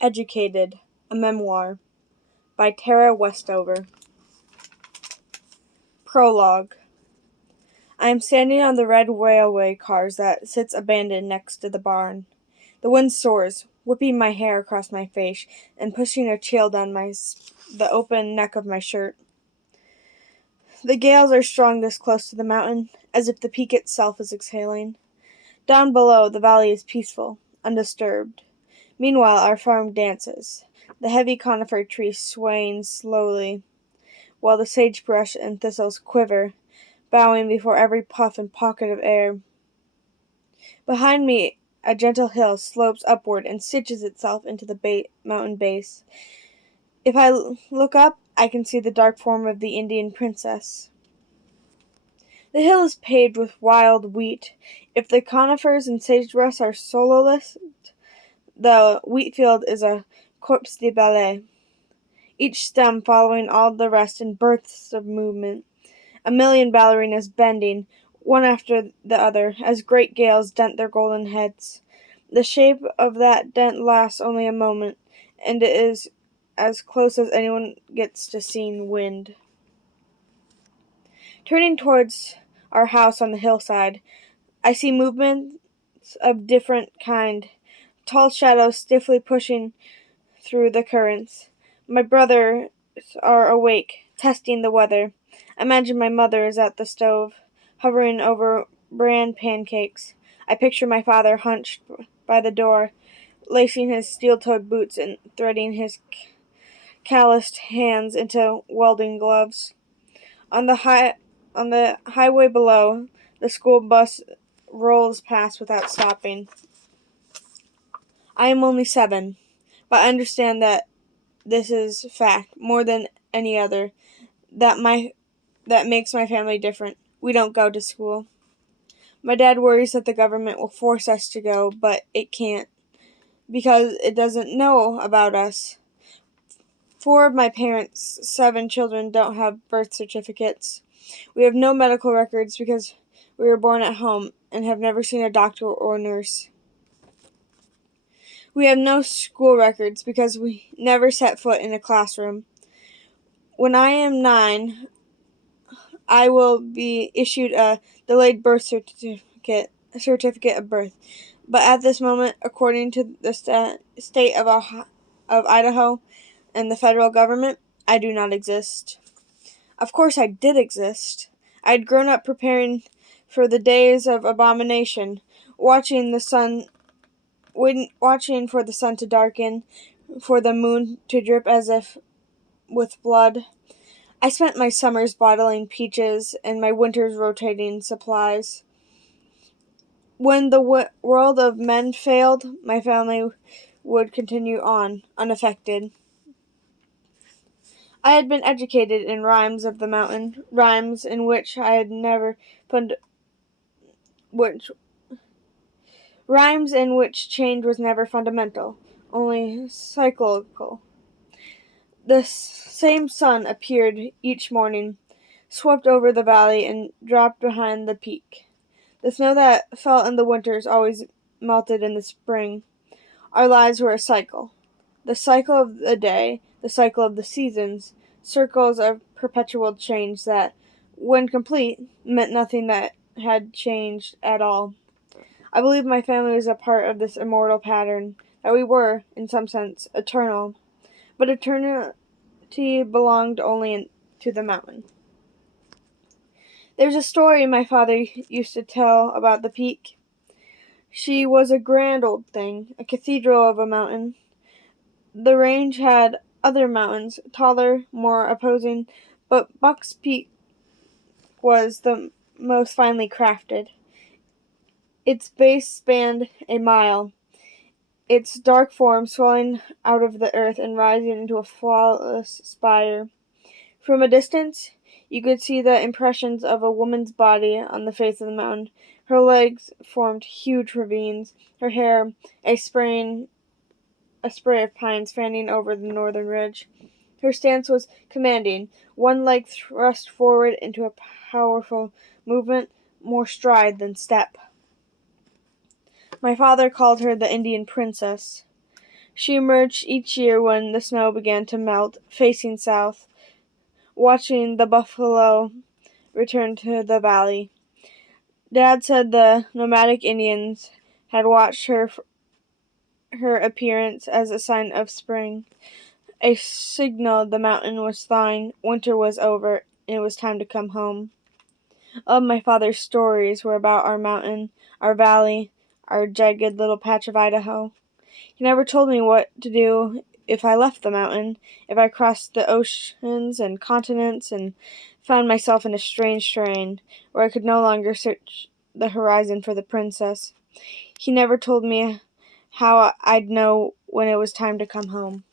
Educated, a Memoir, by Tara Westover. Prologue. I am standing on the red railway cars that sits abandoned next to the barn. The wind soars, whipping my hair across my face and pushing a chill down the open neck of my shirt. The gales are strong this close to the mountain, as if the peak itself is exhaling. Down below, the valley is peaceful, undisturbed. Meanwhile, our farm dances, the heavy conifer trees swaying slowly, while the sagebrush and thistles quiver, bowing before every puff and pocket of air. Behind me, a gentle hill slopes upward and stitches itself into the mountain base. If I look up, I can see the dark form of the Indian princess. The hill is paved with wild wheat. If the conifers and sagebrush are soloist, the wheat field is a corps de ballet, each stem following all the rest in bursts of movement. A million ballerinas bending, one after the other, as great gales dent their golden heads. The shape of that dent lasts only a moment, and it is as close as anyone gets to seeing wind. Turning towards our house on the hillside, I see movements of different kind, tall shadows stiffly pushing through the currents. My brothers are awake, testing the weather. I imagine my mother is at the stove, hovering over bran pancakes. I picture my father hunched by the door, lacing his steel-toed boots and threading his calloused hands into welding gloves. On the highway below, the school bus rolls past without stopping. I am only 7, but I understand that this is fact more than any other that makes my family different. We don't go to school. My dad worries that the government will force us to go, but it can't, because it doesn't know about us. 4 of my parents' 7 children don't have birth certificates. We have no medical records because we were born at home and have never seen a doctor or nurse. We have no school records because we never set foot in a classroom. When I am 9, I will be issued a delayed birth certificate of birth. But at this moment, according to the state of Idaho and the federal government, I do not exist. Of course I did exist. I had grown up preparing for the days of abomination, watching for the sun to darken, for the moon to drip as if with blood. I spent my summers bottling peaches and my winters rotating supplies. When the world of men failed, my family would continue on, unaffected. I had been educated in rhymes of the mountain, rhymes in which I had never rhymes in which change was never fundamental, only cyclical. The same sun appeared each morning, swept over the valley, and dropped behind the peak. The snow that fell in the winters always melted in the spring. Our lives were a cycle. The cycle of the day, the cycle of the seasons, circles of perpetual change that, when complete, meant nothing that had changed at all. I believe my family was a part of this immortal pattern, that we were, in some sense, eternal. But eternity belonged only to the mountain. There's a story my father used to tell about the peak. She was a grand old thing, a cathedral of a mountain. The range had other mountains, taller, more opposing, but Buck's Peak was the most finely crafted. Its base spanned a mile, its dark form swelling out of the earth and rising into a flawless spire. From a distance, you could see the impressions of a woman's body on the face of the mountain. Her legs formed huge ravines, her hair a spray of pines fanning over the northern ridge. Her stance was commanding, one leg thrust forward into a powerful movement, more stride than step. My father called her the Indian princess. She emerged each year when the snow began to melt, facing south, watching the buffalo return to the valley. Dad said the nomadic Indians had watched her appearance as a sign of spring, a signal the mountain was thawing, winter was over, and it was time to come home. All of my father's stories were about our mountain, our valley, our jagged little patch of Idaho. He never told me what to do if I left the mountain, if I crossed the oceans and continents and found myself in a strange terrain where I could no longer search the horizon for the princess. He never told me how I'd know when it was time to come home.